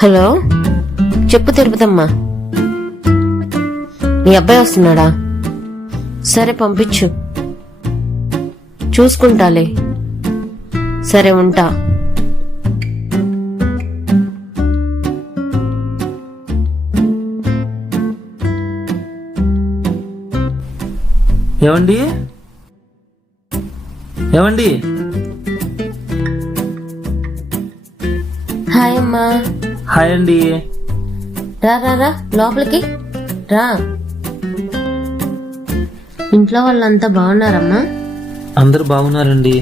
Hello, చెప్పు తిరుపతమ్మా. మీ అబ్బాయి వస్తున్నాడా? సరే పంపించు, చూసుకుంటాలే. సరే ఉంటా. ఏమండి ఏమండి హాయ్ అమ్మా. హాయ్ అండి. రా రా రా లోపలికి రా. ఇంట్లో వాళ్ళంతా బాగున్నారమ్మా? అందరూ బాగున్నారండి.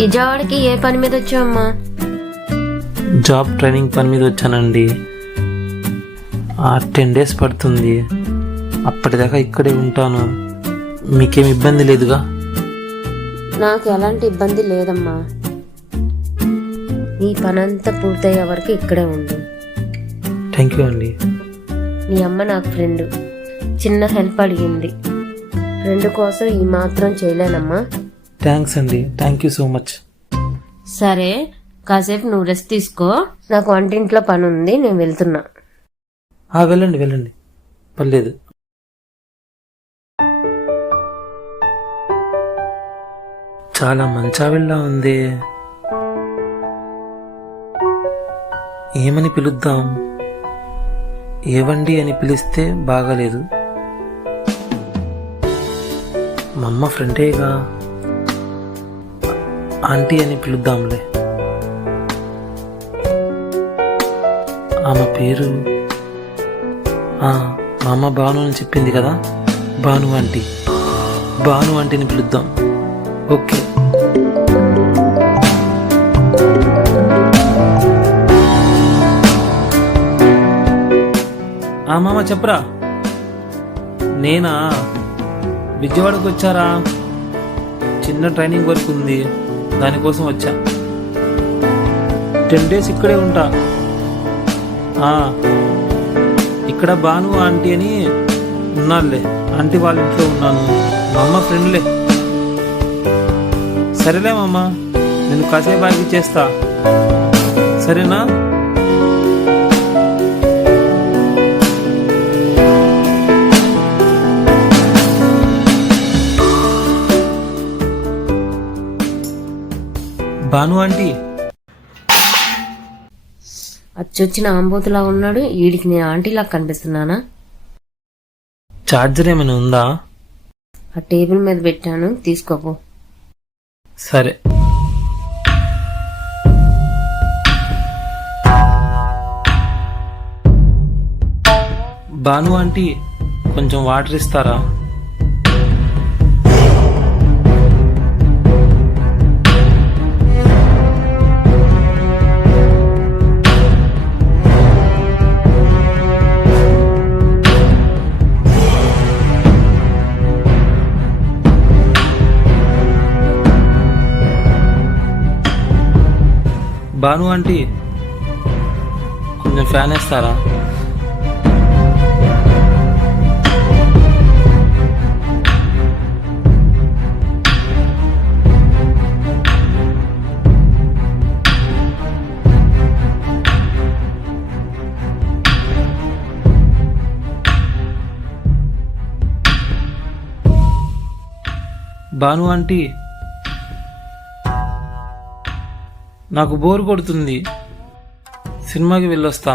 విజయవాడకి ఏ పని మీద వచ్చావమ్మా? జాబ్ ట్రైనింగ్ పని మీద వచ్చానండి. 10 days పడుతుంది. అప్పటిదాకా ఇక్కడే ఉంటాను. మీకేం ఇబ్బంది లేదుగా? నాకు ఎలాంటి ఇబ్బంది లేదమ్మా. నీ పనంతా పూర్తయ్యే వరకు ఇక్కడే ఉండు. థ్యాంక్ యూ అండి. మీ అమ్మ నాకు ఫ్రెండ్. చిన్న హెల్ప్ అడిగింది. ఫ్రెండ్ కోసం ఈ మాత్రం చేయలేనమ్మా. థ్యాంక్స్ అండి. Thank you so much. సరే, కాసేపు నువ్వు రెస్ట్ తీసుకో. నాకు వంటింట్లో పని ఉంది, నేను వెళ్తున్నా. వెళ్ళండి వెళ్ళండి, పర్లేదు. చాలా మంచావిల్లా ఉంది. ఏమని పిలుద్దాం? ఏవండి అని పిలిస్తే బాగాలేదు. మా అమ్మ ఫ్రెండేగా, ఆంటీ అని పిలుద్దాంలే. ఆమె పేరు మా అమ్మ భాను అని చెప్పింది కదా, భాను ఆంటీ. భాను ఆంటీని పిలుద్దాం. ఓకే. మామ చెప్పరా. నేనా? విజయవాడకు వచ్చారా? చిన్న ట్రైనింగ్ వర్క్ ఉంది, దానికోసం వచ్చా. 10 days ఇక్కడే ఉంటా. ఇక్కడ భాను ఆంటీ అని ఉన్నారులే. ఆంటీ వాళ్ళ ఇంట్లో ఉన్నాను. మా అమ్మ ఫ్రెండ్లే. సరేలే మామ, నేను కాసేపు ఆగి చేస్తా, సరేనా? భాను ఆంటీ. అచ్చొచ్చిన ఆంబోతులా ఉన్నాడు. వీడికి నేను ఆంటీలా కనిపిస్తున్నానా? చార్జర్ ఏమైనా ఉందా? ఆ టేబుల్ మీద పెట్టాను, తీసుకోపో. సరే. భాను ఆంటీ, కొంచెం వాటర్ ఇస్తారా? భాను ఆంటీ, కొంచెం ఫ్యాన్ వేస్తారా? భాను ఆంటీ, నాకు బోర్ కొడుతుంది, సినిమాకి వెళ్ళొస్తా.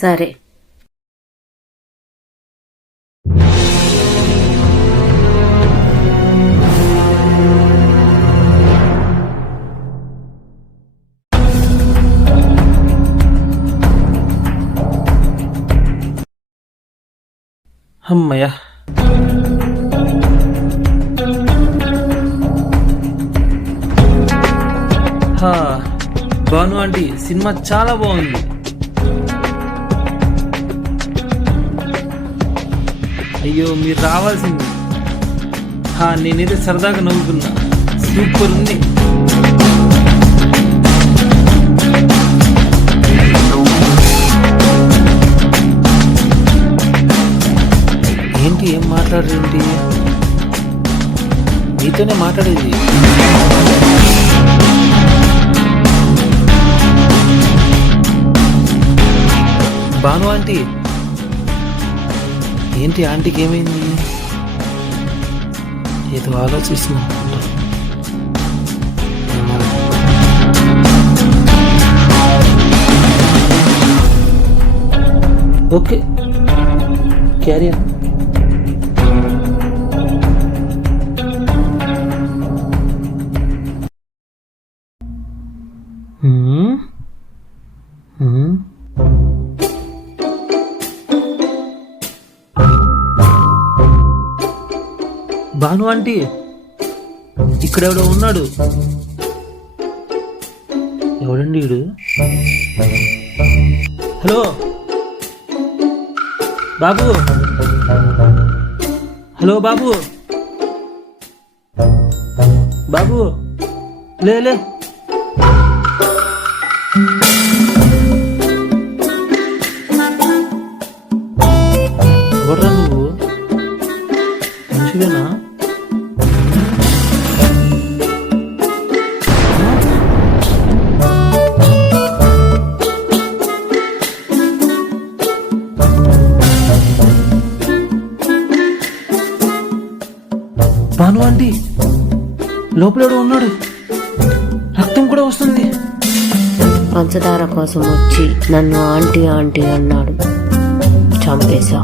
సరే. అమ్మయ్య. భాను ఆంటీ, సినిమా చాలా బాగుంది. అయ్యో, మీరు రావాల్సింది. నేనైతే సరదాగా నవ్వుకున్నా. సూపర్ ఉంది. ఏంటి, ఏం మాట్లాడరేంటి? మీతోనే మాట్లాడేది. భాను ఆంటీ, ఏంటి ఆంటీకి ఏమైంది? ఏదో ఆలోచిస్తున్నా. Okay, carry on. Bhanu aunty, ఇక్కడెవడో ఉన్నాడు. ఎవడండి వీడు? హలో బాబు, హలో బాబు, బాబు లే లే. ఎవర్రా నువ్వు? మంచివేనా? భాను ఆంటీ, లోపలేడో ఉన్నాడు. రక్తం కూడా వస్తుంది. పంచదార కోసం వచ్చి నన్ను ఆంటీ ఆంటీ అన్నాడు. చంపేశా.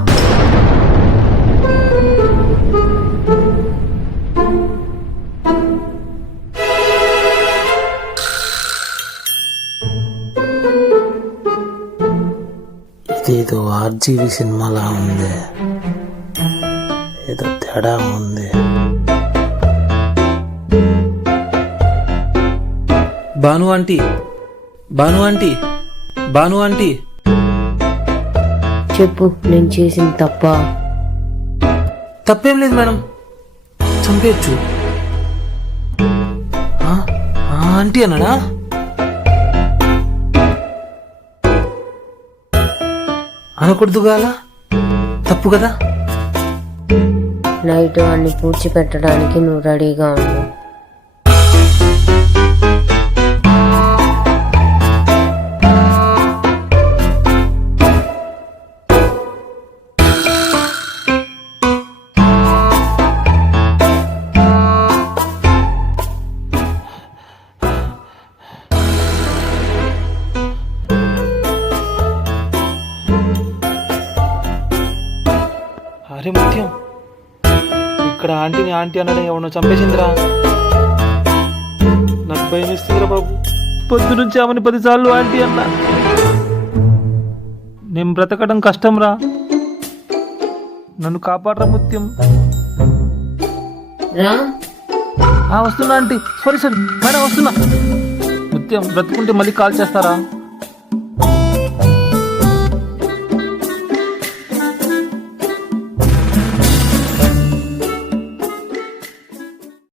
ఇదేదో ఆర్జీవి సినిమాలా ఉంది. ఏదో తేడా ఉంది. Bhanu aunty, Bhanu aunty, Bhanu aunty. చెప్పు, నేను చేసింది తప్ప? తప్పేం లేదు మేడం, చంపేయచ్చు. ఆంటీ అన్నాడా? అనకూడదు గాలా, తప్పు కదా. నైట్ అన్ని పూడ్చిపెట్టడానికి నువ్వు రెడీగా ఉండు. అరే ముత్యం, ఇక్కడ ఆంటీని ఆంటీ అనడం ఎవరినో చంపేసిందిరా. నాకు భయం వేస్తుందిరా బాబు. పొద్దు నుంచి ఆమెను 10 సార్లు ఆంటీ అన్నా. నేను బ్రతకడం కష్టం రా. నన్ను కాపాడరా ముత్యం. వస్తున్నా ఆంటీ. సారీ మేడం, వస్తున్నా. ముత్యం, బ్రతుకుంటే మళ్ళీ కాల్ చేస్తారా?